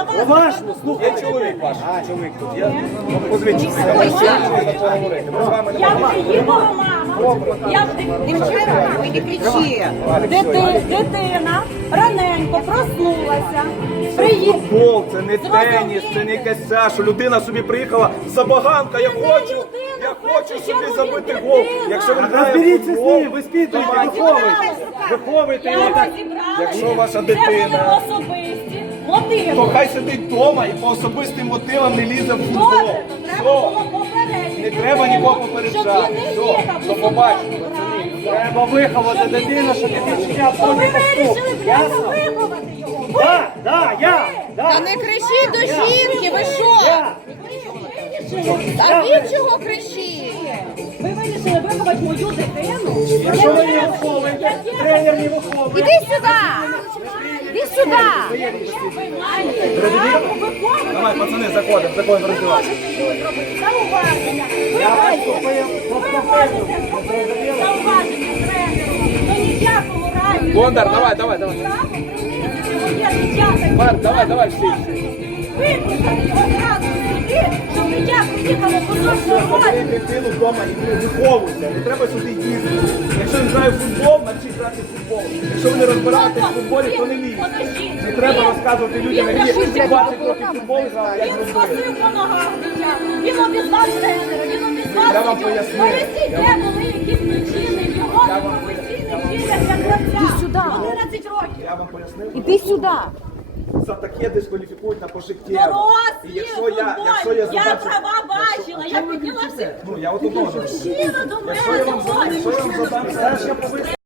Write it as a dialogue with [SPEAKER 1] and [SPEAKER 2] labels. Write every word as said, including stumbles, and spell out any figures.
[SPEAKER 1] Уважно, слухай.
[SPEAKER 2] Є чоловік ваш.
[SPEAKER 1] А, чоловік тут є.
[SPEAKER 2] Позвіть чоловіка. Ми ще не поговорити. Ми з вами не
[SPEAKER 3] Я
[SPEAKER 2] можемо.
[SPEAKER 3] приїхала, мама. Я
[SPEAKER 4] Дівчина, ви не кричи.
[SPEAKER 3] Дити- дитина раненько проснулася. Приїхала.
[SPEAKER 2] Футбол, це не теніс, це не якась ця, що людина собі приїхала, забаганка, я хочу, я хочу собі забити гол. Якщо він грає в
[SPEAKER 1] Розберіться з
[SPEAKER 2] футбол,
[SPEAKER 1] ним, виспитуйте,
[SPEAKER 2] то має-
[SPEAKER 1] виховуйте. Виховуйте його так.
[SPEAKER 2] Якщо ваша
[SPEAKER 3] Це
[SPEAKER 2] дитина-
[SPEAKER 3] були особисті мотиви.
[SPEAKER 2] то хай сидить вдома і по особистим мотивам не лізе в футбол.
[SPEAKER 3] Добре, то треба
[SPEAKER 2] Все.
[SPEAKER 3] було попередити.
[SPEAKER 2] Не треба нікого попереджати.
[SPEAKER 3] Щоб він не
[SPEAKER 2] Все.
[SPEAKER 3] їхав.
[SPEAKER 2] До
[SPEAKER 3] у
[SPEAKER 2] побачення,
[SPEAKER 3] суботу.
[SPEAKER 1] Треба виховати дитину, щоб відчуття
[SPEAKER 3] То ви
[SPEAKER 1] не
[SPEAKER 3] вирішили
[SPEAKER 1] поступ.
[SPEAKER 3] прямо
[SPEAKER 1] Ясно?
[SPEAKER 3] виховати його. Ви
[SPEAKER 1] Так, так, я.
[SPEAKER 4] Та
[SPEAKER 1] Так.
[SPEAKER 4] не кричіть до жінки, ви що?
[SPEAKER 1] Я.
[SPEAKER 3] вирішили.
[SPEAKER 4] А він чого кричить?
[SPEAKER 3] Ви вирішили виховати мою дитину.
[SPEAKER 1] Якщо ви не виховуєте, тренер не виховує.
[SPEAKER 4] Іди сюди! Іди сюди!
[SPEAKER 2] Давай, пацани, заходимо, заходимо
[SPEAKER 3] Ви
[SPEAKER 2] роздівати.
[SPEAKER 3] можете його зробити зауваження. Ви
[SPEAKER 1] Я
[SPEAKER 3] можете
[SPEAKER 1] поступив,
[SPEAKER 3] ви
[SPEAKER 1] поступив.
[SPEAKER 3] можете зробити зауваження тренеру. То ні в якому разі.
[SPEAKER 2] Бондар,
[SPEAKER 3] не
[SPEAKER 2] давай,
[SPEAKER 3] можете
[SPEAKER 2] давай, давай.
[SPEAKER 3] право принизити моє дитя.
[SPEAKER 2] Марк, давай, давай, всі.
[SPEAKER 3] Викликати його зразу сюди, щоб дитя поїхало по нашому
[SPEAKER 2] Забери
[SPEAKER 3] році.
[SPEAKER 2] дитину вдома і виховуйся. Не треба сюди їздити. Якщо він грає в футбол, навчіть грати в футбол. Якщо ви не розбираєтесь в футболі, то не лізьте. Не треба розказувати людям, які двадцять років футбол грали, як
[SPEAKER 3] Він
[SPEAKER 2] зробили.
[SPEAKER 3] скосив по ногах дитя. Він обізвав тренера, він обізвав
[SPEAKER 2] Я вам
[SPEAKER 3] суддю.
[SPEAKER 2] пояснив.
[SPEAKER 3] Поясніть, де були якісь причини в його професійних діях як гравця.
[SPEAKER 4] сюди.
[SPEAKER 3] одинадцять років.
[SPEAKER 2] Я вам пояснив.
[SPEAKER 4] Іди сюди!
[SPEAKER 2] За таке дискваліфікують на пожиттєво.
[SPEAKER 3] Дорослі
[SPEAKER 2] І якщо я,
[SPEAKER 3] футболі.
[SPEAKER 2] якщо я
[SPEAKER 3] Я
[SPEAKER 2] задачу...
[SPEAKER 3] права бачила, я підняла всіх.
[SPEAKER 2] Ну, я от одного.
[SPEAKER 3] Щиро до
[SPEAKER 2] Якщо я
[SPEAKER 3] мене
[SPEAKER 2] вам,
[SPEAKER 3] заходять.
[SPEAKER 2] якщо я вам задам, зараз я повинен.